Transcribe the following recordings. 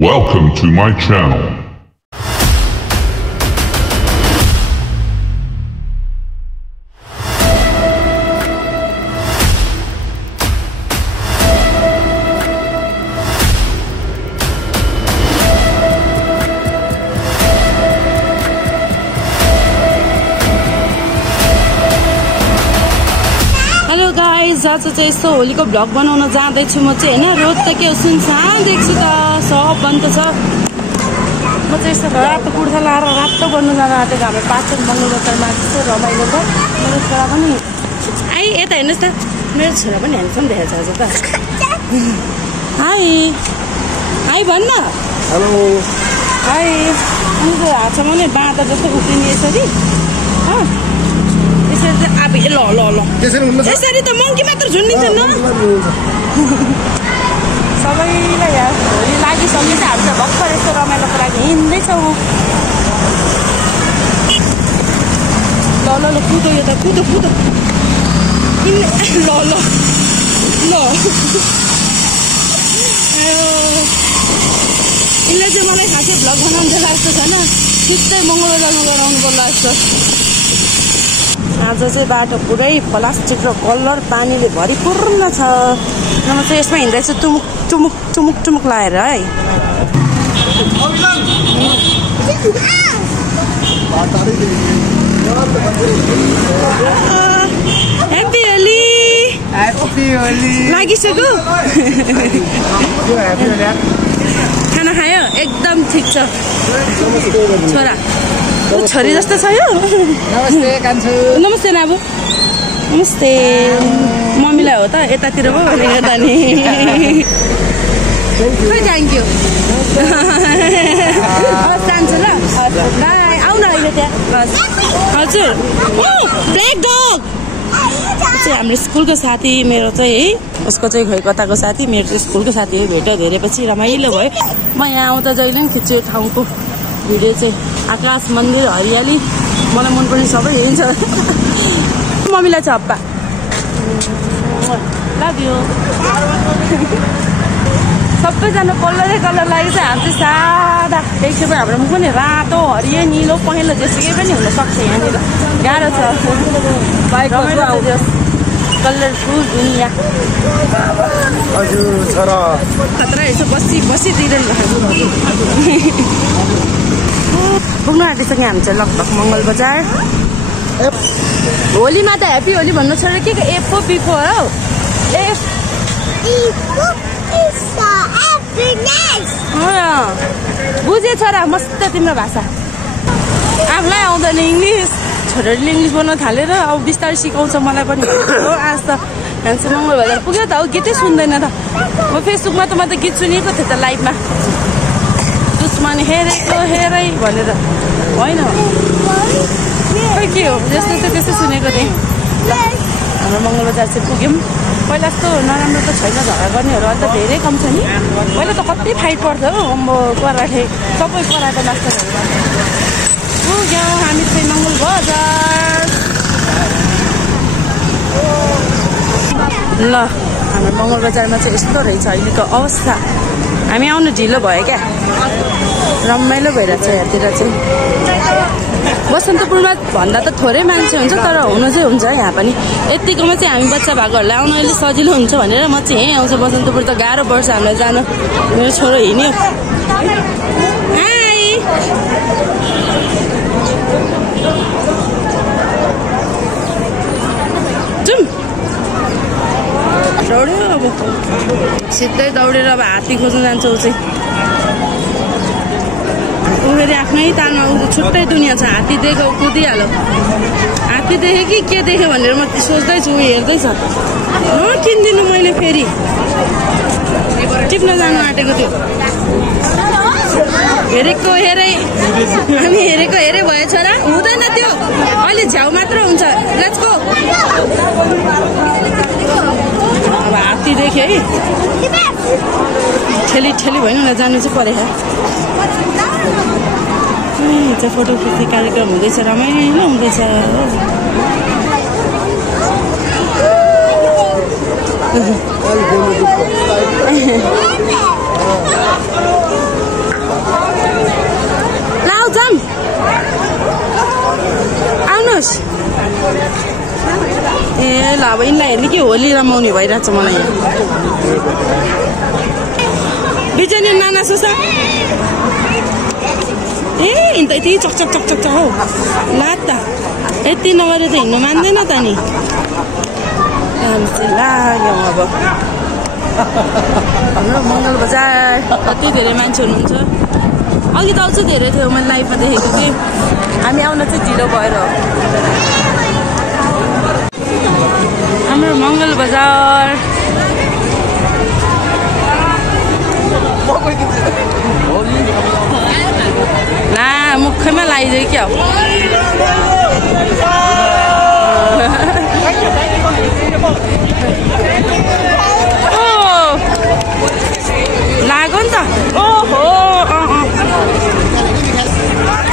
Welcome to my channel. Hello guys, आज चाहिँ यस्तो होलीको भ्लग बनाउन जाँदैछु म चाहिँ हैन। रोड त के सुनसान देख्छु त, सब बन्द छ। म चाहिँ यस्तो रातो कुर्ता लाएर रातो बन्नु जान आँटेको। हाम्रो पाचन मङ्गलबारमा चाहिँ रमाइलो छ। मेरो छोरा पनि यता हेर्नुहोस् त, मेरो छोरा पनि ह्यान्डसम देखेको छ आज त। हाई हाई भन्न। Hello hi. अनि त्यो हातसम्म नै बाँधा जस्तो उक्लिने यसरी अब ल यसरी त मङ्की मात्र झुन्डिन्छ न। सबैलाई यार होली लागिसक्यो त हामी त भर्खर यस्तो रमाइलोको लागि हिँड्दैछौँ। ल ल ल कुदो, यो त कुदो कुदो ल ल ल। यसले चाहिँ मलाई खासै भ्लग बनाउनु जस्तो छैन, सिधै मङ्गलबारमा गराउनु पर्ला जस्तो। आज चाहिँ बाटो पुरै प्लास्टिक र कलर पानीले भरिपूर्ण छ। म चाहिँ यसमा हिँड्दैछु टुमुक टुमुक टुमुक टुमुक लाएर है। ह्याप्पी होली। ह्याप्पी होली। लागिसक्यो? खाना खायो? एकदम ठिक छ छोरा। छोरी जस्तो छ यो। नमस्ते कान्छु। नमस्ते नाबु। नमस्ते। मम्मीलाई हो त यतातिर पो भनेको त नि। Thank you. हस् जान्छु ल। बाई। आऊ न अहिले त्यहाँ। हजुर। ब्ल्याक डग चाहिँ हाम्रो स्कुलको साथी मेरो चाहिँ है, उसको चाहिँ खोइ कताको साथी, मेरो चाहिँ स्कुलको साथीहरू भेट्यो। धेरै पछि रमाइलो भयो। म यहाँ आउँदा जहिले पनि खिच्छु यो ठाउँको भिडियो चाहिँ। आकाश, मन्दिर, हरियाली, मलाई मनपर्ने सबै हेरिन्छ। मम्मीलाई चाहिँ हप्पा लभ यू। सबैजना कलरै कलर लागेको छ। हामी चाहिँ सादा एकछिन हाम्रो मुख पनि रातो, हरियो, निलो, पहेँलो जेसुकै पनि हुनसक्छ। यहाँनिर गाह्रो छ। कलरफुल दुनियाँ। हजुर छोरा खतरा यसो बसिदिइरहनु भएको। पुग्नु आँटिसक्यो हामी चाहिँ लगभग मङ्गल बजार। होलीमा त ह्याप्पी होली भन्नु छोडेर के एफ पो पी पो हो। बुझे छोरा, मस्त तिम्रो भाषा। आफूलाई आउँदैन इङ्ग्लिस, छोराले इङ्ग्लिस बोल्न थालेर अब बिस्तारै सिकाउँछ मलाई पनि। हो आज त हान्छ मङ्गल बजार पुग्यो त, अब गीतै सुन्दैन त। म फेसबुकमा त म त गीत सुनेको थिएँ त लाइभमा। दुश्मन हेरेको हेरै भनेर होइन, खै के हो जस्तो चाहिँ त्यस्तै सुनेको थिएँ। हाम्रो मङ्गल बजार चाहिँ पुग्यौँ। पहिला जस्तो नराम्रो त छैन, झगडा गर्नेहरू अहिले त धेरै कम छ नि। पहिला त कति फाइट पर्थ्यो हो, अम्बो कराटे सबै कराटे मास्टरहरू। पुग्यौँ हामी चाहिँ मङ्गल बजार। ल हाम्रो मङ्गल बजारमा चाहिँ यस्तो रहेछ अहिलेको अवस्था। हामी आउनु ढिलो भयो क्या, रमाइलो भइरहेको छ यहाँतिर चाहिँ। बसन्तपुरमा भन्दा त थोरै मान्छे हुन्छ, तर हुनु चाहिँ हुन्छ यहाँ पनि। यतिकोमा चाहिँ हामी बच्चा भएकोहरूलाई आउन अहिले सजिलो हुन्छ भनेर म चाहिँ यहीँ आउँछु। बसन्तपुर त गाह्रो पर्छ हामीलाई जानु। मेरो छोरो हिँड्यो। हाई। जाउँ। दौड्यो अब सिधै दौडेर अब हात्ती खोज्नु जान्छ ऊ चाहिँ। ऊ फेरि आफ्नै तालमा ऊ छुट्टै दुनियाँ छ। हात्ती देख्यो कुदिहाल्यो। हात्ती देखेँ कि के देख्यो भनेर म सोच्दैछु, ऊ हेर्दैछ। नकिनिदिनु मैले फेरि टिप्न जानु आँटेको थियो। हेरेको हेरै हामी हेरेको हेरे भयो छोरा, हुँदैन त्यो। अहिले झ्याउ मात्र हुन्छ। Let's go. अब हात्ती देखेँ है, ठेली ठेली भएन न जानु चाहिँ परेछ। चाहिँ फोटो खिच्ने कार्यक्रम हुँदैछ, रमाइलो हुँदैछ। हेर्नुहोस् ए ल अब यिनलाई हेर्ने कि होली रमाउने भइरहेछ मलाई यहाँ बिजनी नाना सोसा ए हिँड्दा यति चकचक चकचक हौ ला त यति नगरे त हिँड्नु मान्दैन त नि लाग्यो अब हाम्रो मङ्गल बजार कति धेरै मान्छे हुनुहुन्छ अघि त अझै धेरै थियो मैले लाइभमा देखेको कि हामी आउन चाहिँ ढिलो भएर हाम्रो मङ्गल बजार ला मुखैमा लगाइदियो क्या लाग्यो नि त ओहो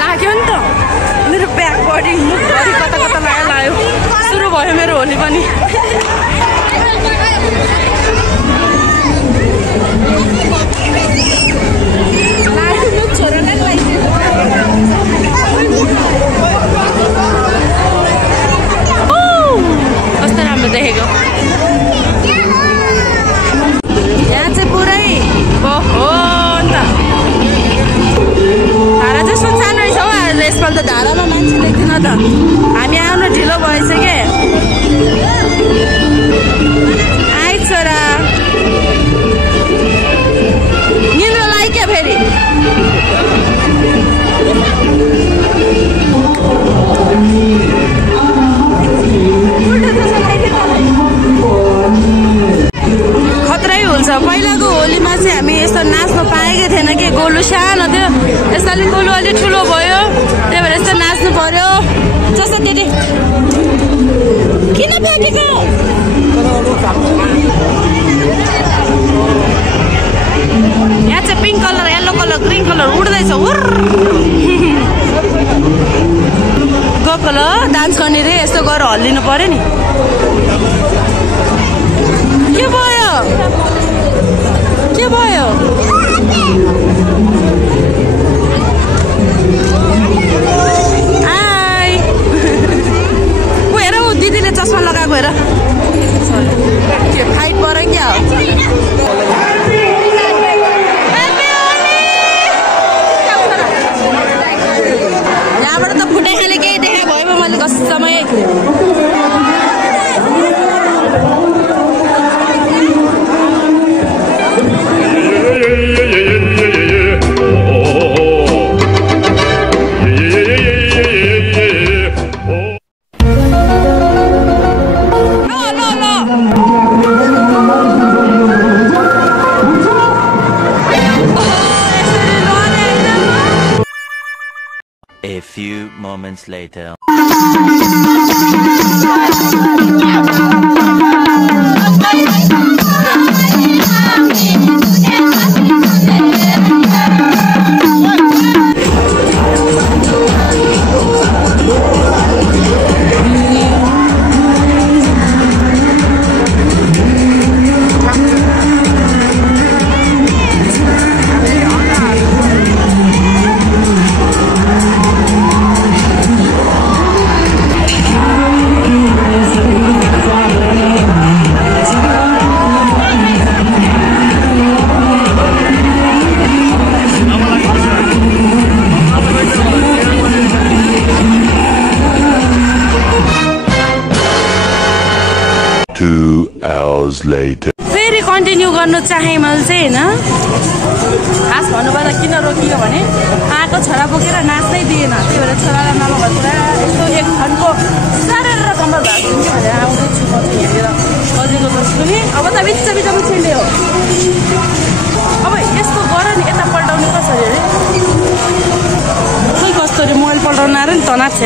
लाग्यो नि त मेरो ब्याकबडी मुखभरि कता कता लाग्यो सुरु भयो मेरो होली पनि कस्तो राम्रो देखेको यहाँ चाहिँ पुरै ओहो नि त धारा चाहिँ सुनसान रहेछ हौ यसपालि त धारामा मान्छे देख्दिन त हामी आउनु ढिलो भएछ के आइ छोरा निन्द्रा लाग्यो क्या फेरि खतरै हुन्छ पहिलाको होलीमा चाहिँ हामी यस्तो नाच्न पाएकै थिएन कि गोलु सानो थियो यसपालि गोलु अलिक ठुलो भयो त्यही भएर यस्तो नाच्नु पर्यो जस्तो त्यति किन फेटेको यहाँ चाहिँ pink colour yellow colour green colour उड्दैछ गएको ल डान्स गर्ने रे यस्तो गरेर हल्लिनु पर्यो नि के भयो के भयो आइ ऊ हेर ऊ दिदीले चस्मा लगाएको हेर के फाइट पऱ्यो क्या हो यहाँबाट त फुटाइ खाले केही देखा भयो मैले कस्तो समय A few moments later. फेरि कन्टिन्यू गर्नु चाहे मैले चाहिँ होइन खास भन्नुपर्दा किन रोकियो भने आएको छोरा बोकेर नाच्नै दिएन त्यही भएर छोरालाई नलगा पुरा यस्तो एक घन्टको साह्रै कम्मर भएको थियो भनेर आउँदैछु म चाहिँ हेरेर बजेको जस्तो नि अब त बिच बिचमा छिल्ले हो अब यस्तो गर नि यता पल्टाउने कसरी अरे खै कस्तो अरे मोबाइल पल्टाउनु आएर नि तनाव छ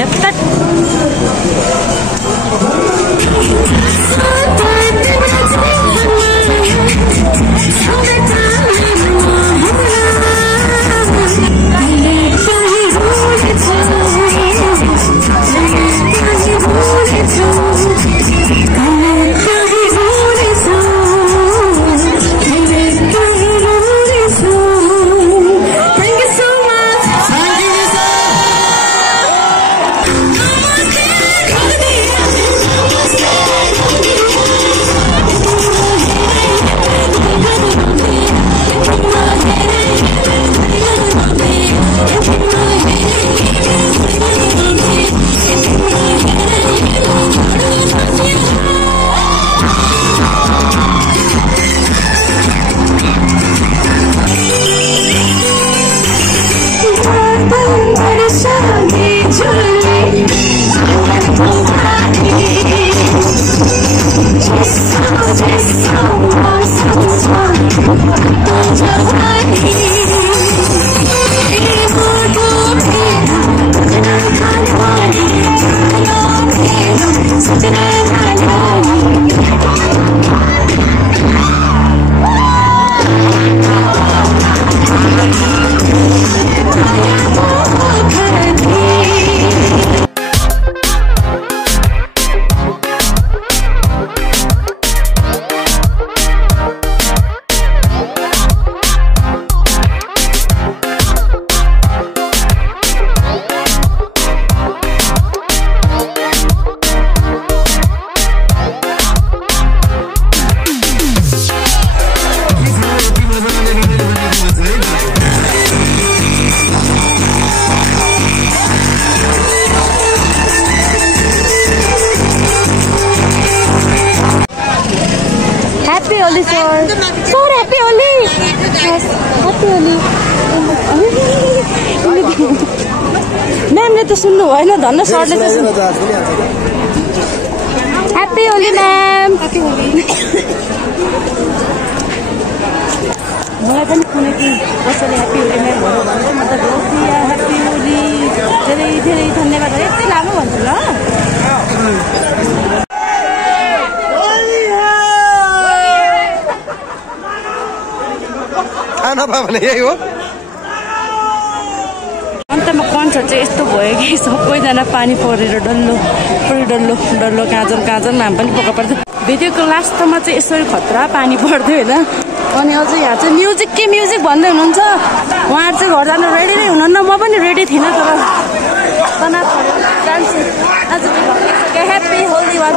Happy Holi, sir. Sir, happy Holi. Yes, happy Holi. म्यामले त सुन्नु भएन धन्न सरले त सुन्नु ह्याप्पी होली म्याम मलाई पनि कुनै कसैले ह्याप्पी होली म्याम भन्नु भन्दै म त गौसिया ह्याप्पी होली धेरै धेरै धन्यवाद यति लामो भन्छु ल खाना पायो भने यही हो अन्तमा कन्सर्ट चाहिँ यस्तो भयो कि सबैजना पानी परेर डल्लो डल्लो काजल नाम पनि पोका पर्थ्यो भिडियोको लास्टमा चाहिँ यसरी खतरा पानी पर्थ्यो होइन अनि अझै यहाँ चाहिँ म्युजिक भन्दै हुनुहुन्छ उहाँहरू चाहिँ घर जानु रेडी नै हुनुहुन्न म पनि रेडी थिइनँ तर तनाव जान्छु आज happy Holi one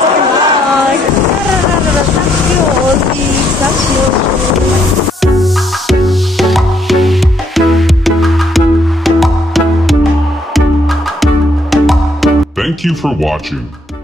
Thank you for watching.